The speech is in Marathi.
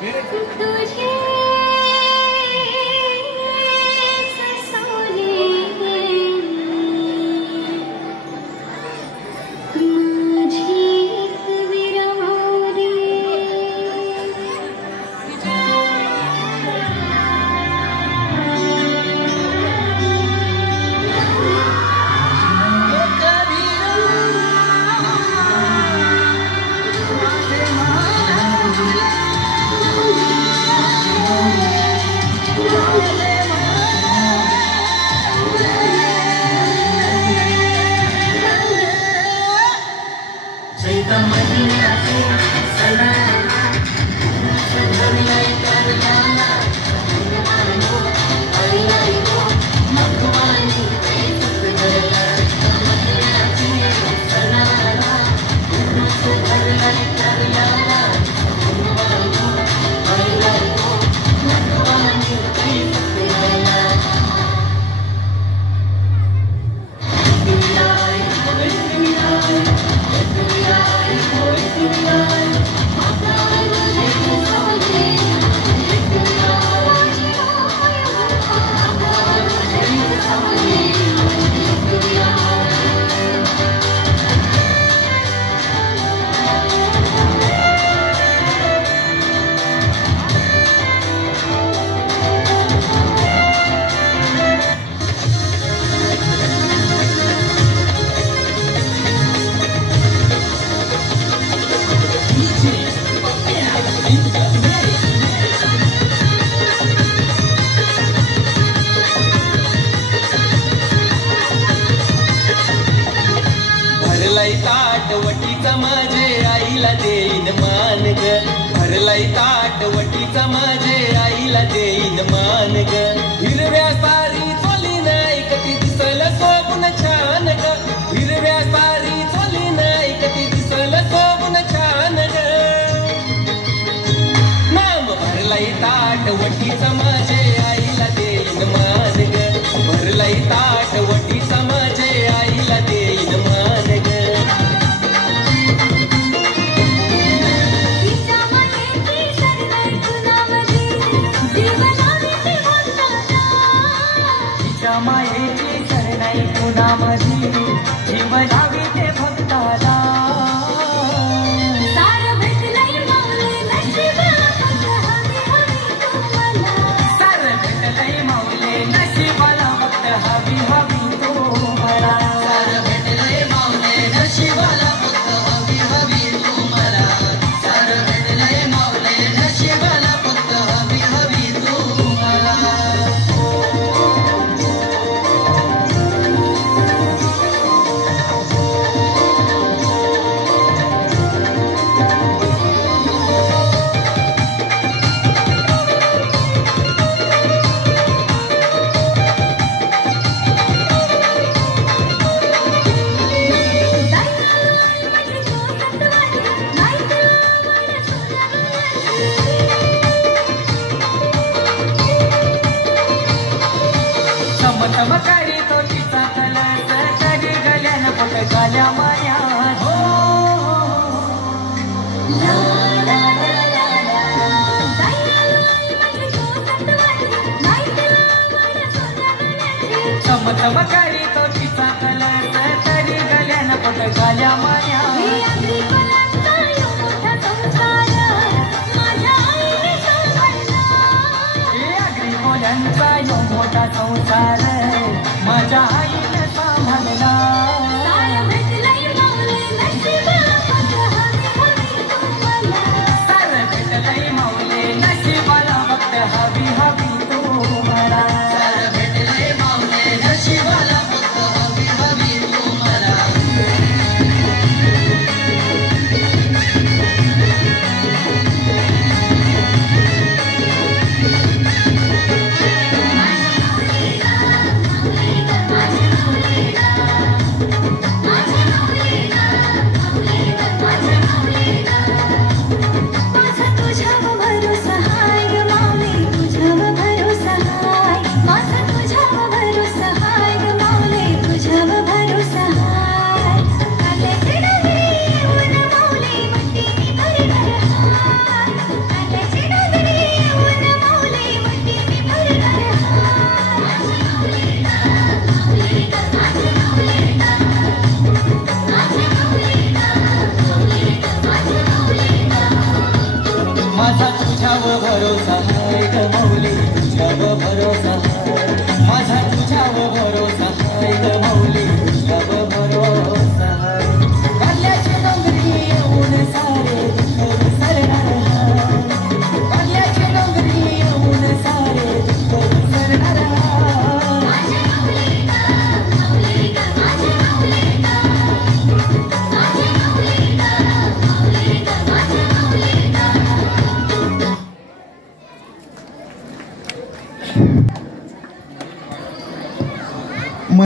तुझे ससोले माझी विरमोरी भरलाई ताट वटीचा माझे आईला देईन मान ग भरलाई ताट वटीचा माझे आईला देईन मान ग हिरव्या सारी चोली नाही कधी दिसल सोबून छान ग हिरव्या सारी चोली नाही कधी दिसल सोबून छान ग नाम भरलाई ताट वटीचा माझे आईला देईन मान ग भरलाई ताट वटीचा माझे आईला देईन मान ग मायेची शरणाई पुनामधी जीवनावी ते भक्ताला सार भेटलंय मौले नशिबाला फक्त हवी हवी तुम्हाला सार भेटलंय मौले नशिबाला फक्त हवी हवी तुम्हाला सार भेटलंय माऊले नशिबाला फक्त हवी हवी तुम्हाला सार भेटलंय माऊले नशिबाला फक्त हवी हवी तुम्हाला चमकारी तो तिचा कलर कधी गल्यानं पट गाल्या माया हो चमकारी तो तिचा कलर कधी गल्यानं पट गाल्या माया अग्रिकोल्यांचा यो मोठा संसार माझ्या आईने सांभाळला सार भेटलंय मौले नशिबाला फक्त हवी हवी तुम्हाला सार भेटलंय मौले नशिबाला फक्त हवी हवी तुम्हाला सार भेटलंय माऊले नशिबाला फक्त हवी हवी तुम्हाला ठेवाव भरोसा